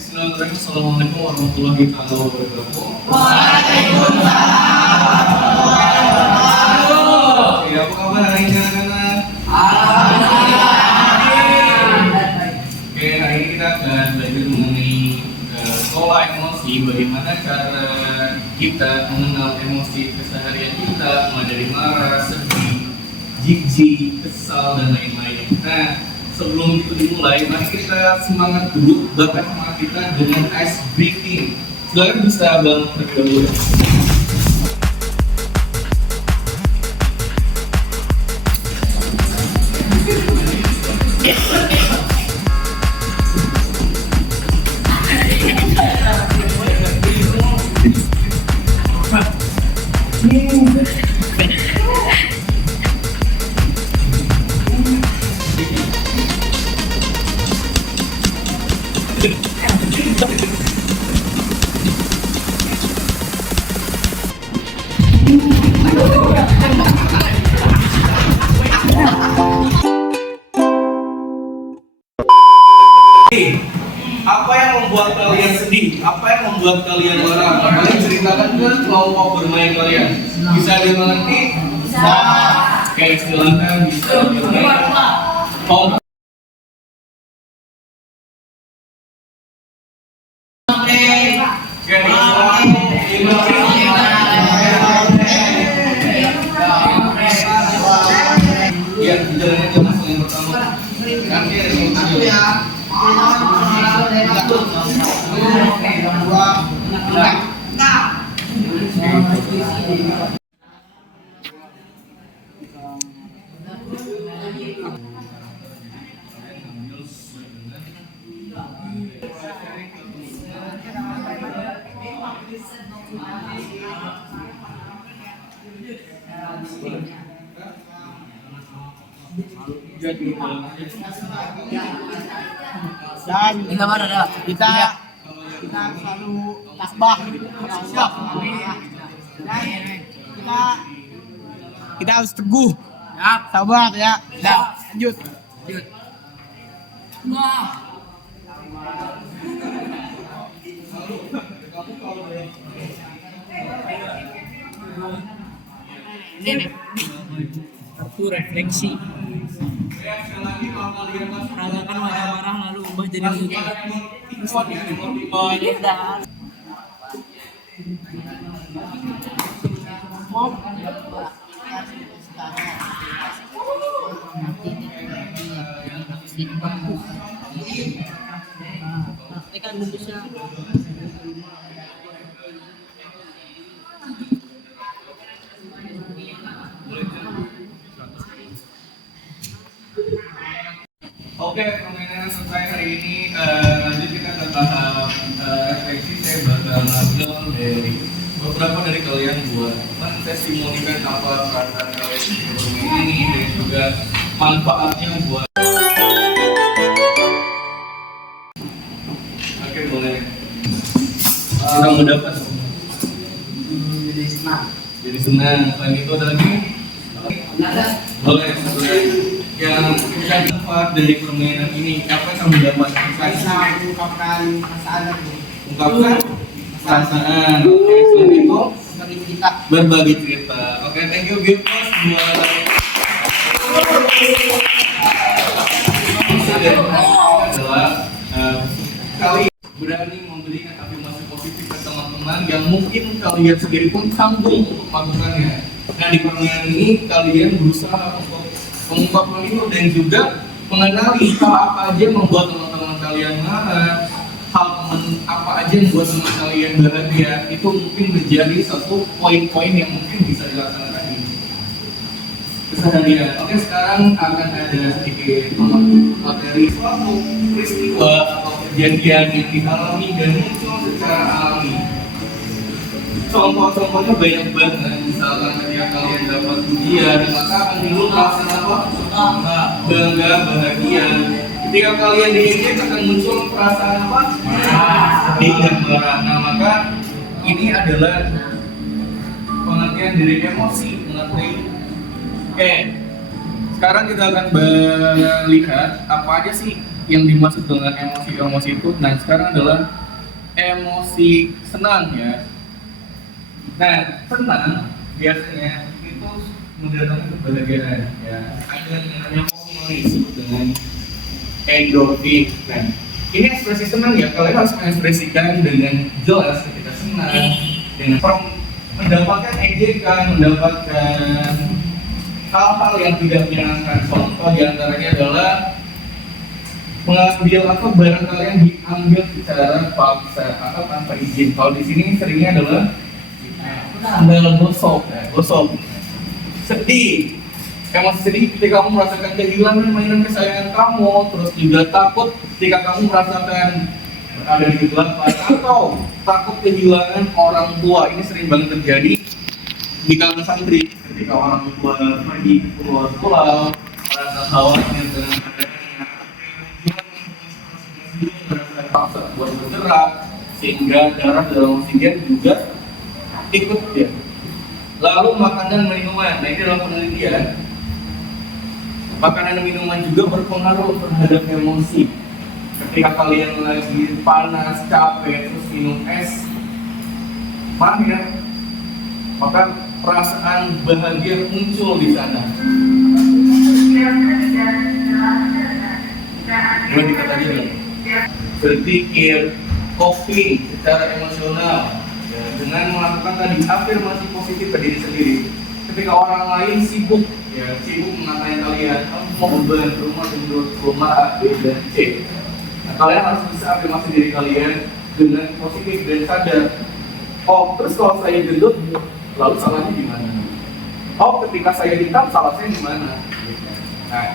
Bismillahirrahmanirrahim. Assalamualaikum warahmatullahi wabarakatuh. Oke, apa kabar hari ini anak-anak? Oke, hari ini kita akan belajar mengenai pola emosi, bagaimana cara kita mengenal emosi keseharian kita, mulai dari marah, sedih, jijik, kesal, dan lain-lain. Nah, sebelum itu dimulai, mari kita semangat dulu, bakar semangat kita dengan ice breathing. Silakan bisa bangun terlebih dahulu. Apa yang membuat kalian sedih? Apa yang membuat kalian marah? Kalian ceritakan ke kelompok bermain kalian. Bisa dimengerti? Bisa. Oke, silakan bisa bermain. Ya, jalannya aja mas yang pertama. Nanti ada yang satu ya. Dan kita selalu tasbah siap. Dan kita harus teguh, sabar ya. Dan lanjut. Ini nih kartu refleksi. Peragakan wajah marah lalu ubah jadi lucu. Kan bungkusnya. Oke, permainan selesai hari ini. Lanjut kita ke tahap refleksi. Saya bakal ngambil dari beberapa dari kalian buat mentestimonikan apa perasaan kalian di bermain ini dan juga manfaatnya buat. Oke, boleh. Kita mendapat. Jadi senang. Selain itu ada lagi? Boleh. Yang manfaat dari permainan ini apa yang kamu dapat? Bisa mengungkapkan perasaan itu. Ungkapkan perasaan. Oke, selain itu Bagi kita. berbagi cerita. Oke, thank you Gilpos buat adalah kalian berani memberikan afirmasi positif ke teman-teman yang mungkin kalian sendiri pun sanggup untuk melakukannya. Nah, di permainan ini kalian berusaha untuk mengungkapkan itu dan juga mengenali hal apa aja yang membuat teman-teman kalian marah, hal apa aja yang membuat teman kalian bahagia. Itu mungkin menjadi satu poin-poin yang mungkin bisa dilaksanakan di keseharian. Oke, sekarang akan ada sedikit materi suatu peristiwa atau kejadian yang dialami dan muncul secara alami. Contoh-contohnya banyak banget. Misalkan ketika kalian dapat ujian, maka akan timbul perasaan apa? Bangga, bahagia. Ketika kalian diejek akan muncul perasaan apa? Sedih dan marah. Nah, maka ini adalah pengertian dari emosi, mengerti? Oke, sekarang kita akan melihat apa aja sih yang dimaksud dengan emosi itu. Nah, sekarang adalah emosi senang ya. Nah, senang biasanya itu mendatangkan kebahagiaan ya. Ada yang namanya hormon disebut dengan endorfin. Nah, ini ekspresi senang ya, kalian harus mengekspresikan dengan jelas ketika senang, dengan mendapatkan ejekan, mendapatkan hal-hal yang tidak menyenangkan. Contoh diantaranya adalah mengambil atau barang kalian diambil secara paksa atau tanpa izin. Kalau di sini seringnya adalah ambil gosok, gosok. Sedih, emosi sedih ketika kamu merasakan kehilangan mainan kesayangan kamu, terus juga takut ketika kamu merasakan ada di kegelapan atau takut kehilangan orang tua. Ini sering banget terjadi di kalangan santri ketika orang tua pergi keluar pulau, merasa khawatir dengan adanya merasa paksa buat bergerak sehingga darah dalam oksigen juga ikut ya. Lalu makanan minuman, nah ini dalam penelitian makanan dan minuman juga berpengaruh terhadap emosi. Ketika kalian lagi panas, capek, terus minum es manis, maka perasaan bahagia muncul di sana. Dua dikata tadi, berpikir, coping secara emosional ya, dengan melakukan tadi afirmasi positif ke diri sendiri. Ketika orang lain sibuk mengatain kalian, kamu mau beban rumah A, B, dan C. Nah, kalian harus bisa afirmasi diri kalian dengan positif dan sadar. Oh, terus kalau saya gendut, lalu salahnya di mana? Oh, ketika saya hitam, salah saya di mana? Nah,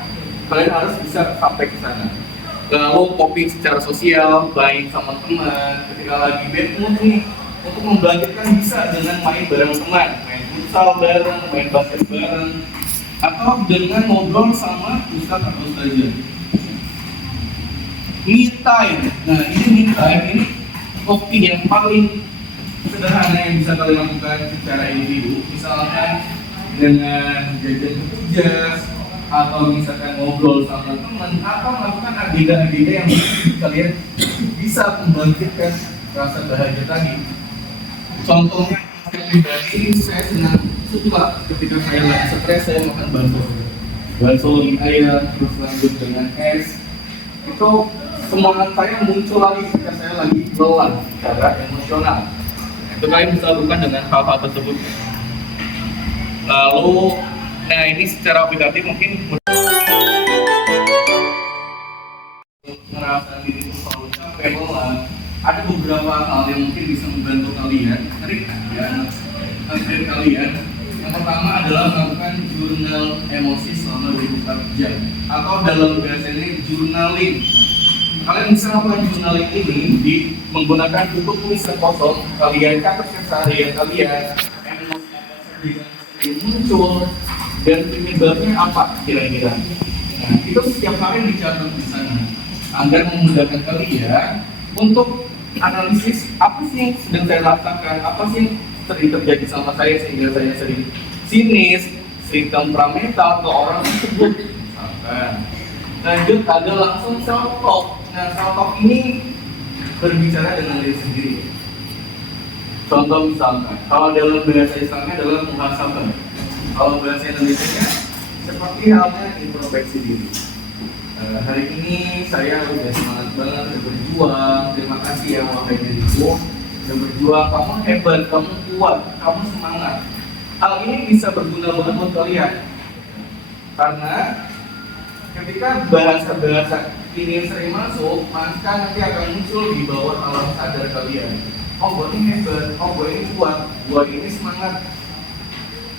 kalian harus bisa sampai ke sana. Lalu coping secara sosial, baik sama teman. Ketika lagi bad mood nih, untuk membangkitkan bisa dengan main bareng teman, main futsal bareng, main basket bareng, atau dengan ngobrol sama ustadz atau ustazah. Me time. Nah, ini me time ini coping yang paling sederhana yang bisa kalian lakukan secara individu, misalkan dengan jajan petugas atau misalkan ngobrol sama teman atau melakukan agenda-agenda yang kalian bisa membangkitkan rasa bahagia tadi. Contohnya saya pribadi, saya senang suka ketika saya lagi stres saya makan bakso ayam terus lanjut dengan es. Itu semangat saya muncul lagi ketika saya lagi lelah secara emosional. Itu kalian bisa lakukan dengan hal-hal tersebut. Lalu, nah ini secara aplikatif mungkin merasa diri itu selalu capek, lelah. Ada beberapa hal yang mungkin bisa membantu kalian, kalian. Yang pertama adalah melakukan jurnal emosi selama 24 jam atau dalam bahasa ini journaling. Kalian bisa melakukan journaling ini di menggunakan buku tulisan kosong. Kalian catat keseharian kalian, emosi yang muncul dan penyebabnya apa kira-kira. Nah, itu setiap hari dicatat di sana agar memudahkan kalian untuk analisis apa sih yang sedang saya rasakan, apa sih yang sering terjadi sama saya sehingga saya sering sinis, sering temperamental ke orang tersebut. Misalkan lanjut ada langsung self talk. Nah, self talk ini berbicara dengan diri sendiri. Contoh misalkan, kalau dalam bahasa Islamnya adalah muhasabah. Kalau bahasa Indonesianya seperti halnya introspeksi diri. Hari ini saya udah semangat banget, udah berjuang. Terima kasih ya wahai diriku, udah berjuang. Kamu hebat, kamu kuat, kamu semangat. Hal ini bisa berguna banget buat kalian. Karena ketika bahasa-bahasa ini sering masuk, maka nanti akan muncul di bawah alam sadar kalian. Oh, gue ini hebat, oh gue ini kuat, gue ini semangat.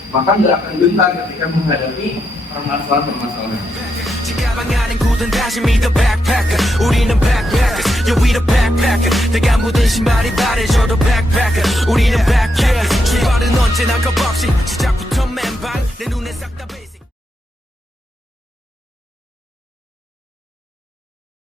Maka nggak akan gentar ketika menghadapi permasalahan-permasalahan. 가방 안엔 굳은 다시 믿어 backpacker 우리는 backpackers yeah we the backpacker 내가 묻은 신발이 바래져도 backpacker 우리는 backpackers 출발은 언제나 겁없이